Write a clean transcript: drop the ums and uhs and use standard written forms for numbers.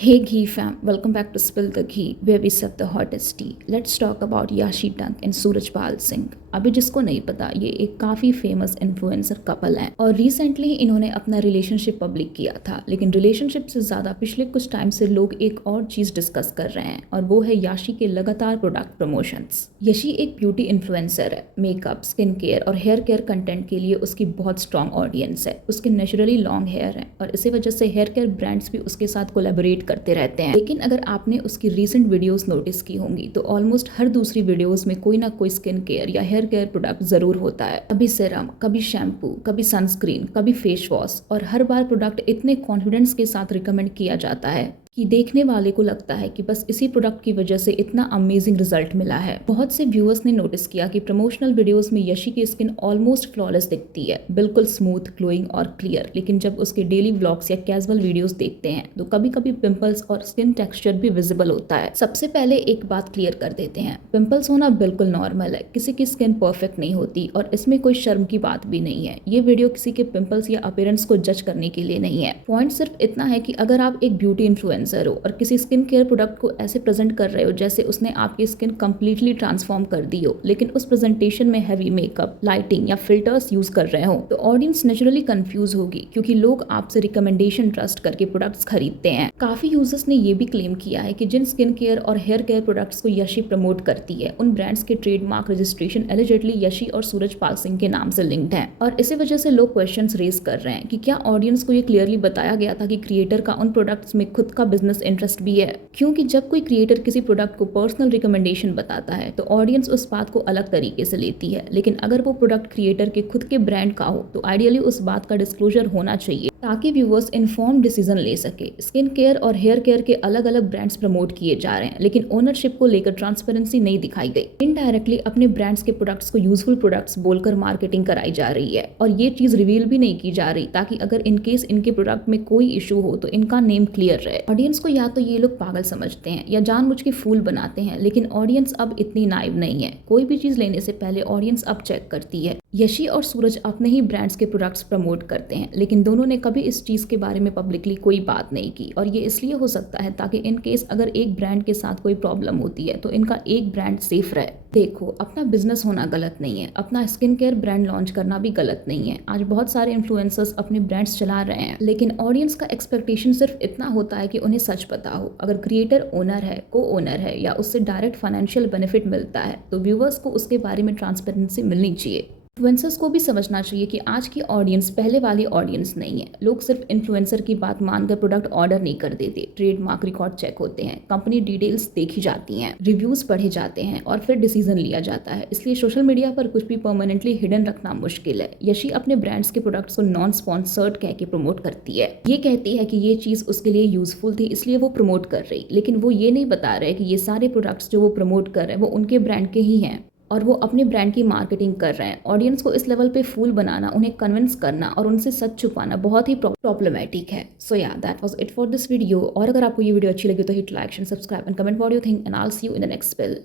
Hey Ghee fam, welcome back to Spill the Ghee, where we serve the hottest tea. Let's talk about Yashi Dunk and Surajpal Singh. अभी जिसको नहीं पता, ये एक काफ़ी फेमस इन्फ्लुएंसर कपल है और रिसेंटली इन्होंने अपना रिलेशनशिप पब्लिक किया था। लेकिन रिलेशनशिप से ज़्यादा पिछले कुछ टाइम से लोग एक और चीज़ डिस्कस कर रहे हैं और वो है याशी के लगातार प्रोडक्ट प्रमोशंस। यशी एक ब्यूटी इन्फ्लुएंसर है। मेकअप, स्किन केयर और हेयर केयर कंटेंट के लिए उसकी बहुत स्ट्रॉन्ग ऑडियंस है। उसके नेचुरली लॉन्ग हेयर है और इसी वजह से हेयर केयर ब्रांड्स भी उसके साथ कोलैबोरेट करते रहते हैं। लेकिन अगर आपने उसकी रीसेंट वीडियोस नोटिस की होंगी तो ऑलमोस्ट हर दूसरी वीडियोस में कोई ना कोई स्किन केयर या हेयर केयर प्रोडक्ट जरूर होता है। कभी सीरम, कभी शैम्पू, कभी सनस्क्रीन, कभी फेस वॉश और हर बार प्रोडक्ट इतने कॉन्फिडेंस के साथ रिकमेंड किया जाता है कि देखने वाले को लगता है कि बस इसी प्रोडक्ट की वजह से इतना अमेजिंग रिजल्ट मिला है। बहुत से व्यूअर्स ने नोटिस किया कि प्रमोशनल वीडियोस में यशी की स्किन ऑलमोस्ट फ्लॉलेस दिखती है, बिल्कुल स्मूथ, ग्लोइंग और क्लियर। लेकिन जब उसके डेली व्लॉग्स या कैजुअल वीडियोस देखते हैं तो कभी कभी पिंपल्स और स्किन टेक्सचर भी विजिबल होता है। सबसे पहले एक बात क्लियर कर देते हैं, पिंपल्स होना बिल्कुल नॉर्मल है। किसी की स्किन परफेक्ट नहीं होती और इसमें कोई शर्म की बात भी नहीं है। ये वीडियो किसी के पिंपल्स या अपीयरेंस को जज करने के लिए नहीं है। पॉइंट सिर्फ इतना है कि अगर आप एक ब्यूटी इन्फ्लुएंसर हो और किसी स्किन केयर प्रोडक्ट को ऐसे प्रेजेंट कर रहे हो जैसे उसने आपकी स्किन कंप्लीटली ट्रांसफॉर्म कर दी हो, लेकिन उस प्रेजेंटेशन में हैवी मेकअप, लाइटिंग या फिल्टर्स यूज कर रहे हो, तो ऑडियंस नेचुरली कंफ्यूज होगी क्योंकि लोग आपसे रिकमेंडेशन ट्रस्ट करके प्रोडक्ट्स खरीदते हैं। काफी यूजर्स ने ये भी क्लेम किया है कि जिन स्किन केयर और हेयर केयर प्रोडक्ट्स को यशी प्रमोट करती है उन ब्रांड्स के ट्रेडमार्क रजिस्ट्रेशन एलिजिडली यशी और सूरजपाल सिंह के नाम से लिंक्ड है। और इसी वजह से लोग क्वेश्चंस रेज कर रहे हैं कि क्या ऑडियंस को ये क्लियरली बताया गया था कि क्रिएटर का उन प्रोडक्ट्स में खुद का बिजनेस इंटरेस्ट भी है। क्योंकि जब कोई क्रिएटर किसी प्रोडक्ट को पर्सनल रिकमेंडेशन बताता है तो ऑडियंस उस बात को अलग तरीके से लेती है। लेकिन अगर वो प्रोडक्ट क्रिएटर के खुद के ब्रांड का हो तो आइडियली उस बात का डिस्क्लोजर होना चाहिए ताकि व्यूअर्स इन्फॉर्म डिसीजन ले सके। स्किन केयर और हेयर केयर के अलग अलग ब्रांड्स प्रमोट किए जा रहे हैं लेकिन ओनरशिप को लेकर ट्रांसपेरेंसी नहीं दिखाई गई। इनडायरेक्टली अपने ब्रांड्स के प्रोडक्ट्स को यूजफुल प्रोडक्ट्स बोलकर मार्केटिंग कराई जा रही है और ये चीज रिवील भी नहीं की जा रही ताकि अगर इनकेस इनके प्रोडक्ट में कोई इशू हो तो इनका नेम क्लियर रहे। ऑडियंस को या तो ये लोग पागल समझते हैं या जानबूझ के फूल बनाते हैं, लेकिन ऑडियंस अब इतनी नाइव नहीं है। कोई भी चीज लेने से पहले ऑडियंस अब चेक करती है। यशी और सूरज अपने ही ब्रांड्स के प्रोडक्ट्स प्रमोट करते हैं लेकिन दोनों ने कभी इस चीज के बारे में पब्लिकली कोई बात नहीं की और ये इसलिए हो सकता है ताकि इन केस अगर एक ब्रांड के साथ कोई प्रॉब्लम होती है तो इनका एक ब्रांड सेफ रहे। देखो, अपना बिजनेस होना गलत नहीं है, अपना स्किन केयर ब्रांड लॉन्च करना भी गलत नहीं है। आज बहुत सारे इन्फ्लुएंसर्स अपने ब्रांड्स चला रहे हैं लेकिन ऑडियंस का एक्सपेक्टेशन सिर्फ इतना होता है कि उन्हें सच पता हो। अगर क्रिएटर ओनर है, को ओनर है या उससे डायरेक्ट फाइनेंशियल बेनिफिट मिलता है तो व्यूअर्स को उसके बारे में ट्रांसपेरेंसी मिलनी चाहिए। इन्फ्लुएंसर्स को भी समझना चाहिए कि आज की ऑडियंस पहले वाली ऑडियंस नहीं है। लोग सिर्फ इन्फ्लुएंसर की बात मानकर प्रोडक्ट ऑर्डर नहीं कर देते। ट्रेडमार्क रिकॉर्ड चेक होते हैं, कंपनी डिटेल्स देखी जाती हैं, रिव्यूज पढ़े जाते हैं और फिर डिसीजन लिया जाता है। इसलिए सोशल मीडिया पर कुछ भी परमानेंटली हिडन रखना मुश्किल है। यशी अपने ब्रांड्स के प्रोडक्ट्स को नॉन स्पॉन्सर्ड कह के प्रमोट करती है। ये कहती है कि ये चीज उसके लिए यूजफुल थी इसलिए वो प्रमोट कर रही, लेकिन वो ये नहीं बता रहे कि ये सारे प्रोडक्ट्स जो वो प्रमोट कर रहे हैं वो उनके ब्रांड के ही हैं और वो अपने ब्रांड की मार्केटिंग कर रहे हैं। ऑडियंस को इस लेवल पे फूल बनाना, उन्हें कन्विंस करना और उनसे सच छुपाना बहुत ही प्रॉब्लमेटिक है। सो या that was it for this video. और अगर आपको ये वीडियो अच्छी लगी तो hit like, share, subscribe and comment what you think and I will see you in the next spell.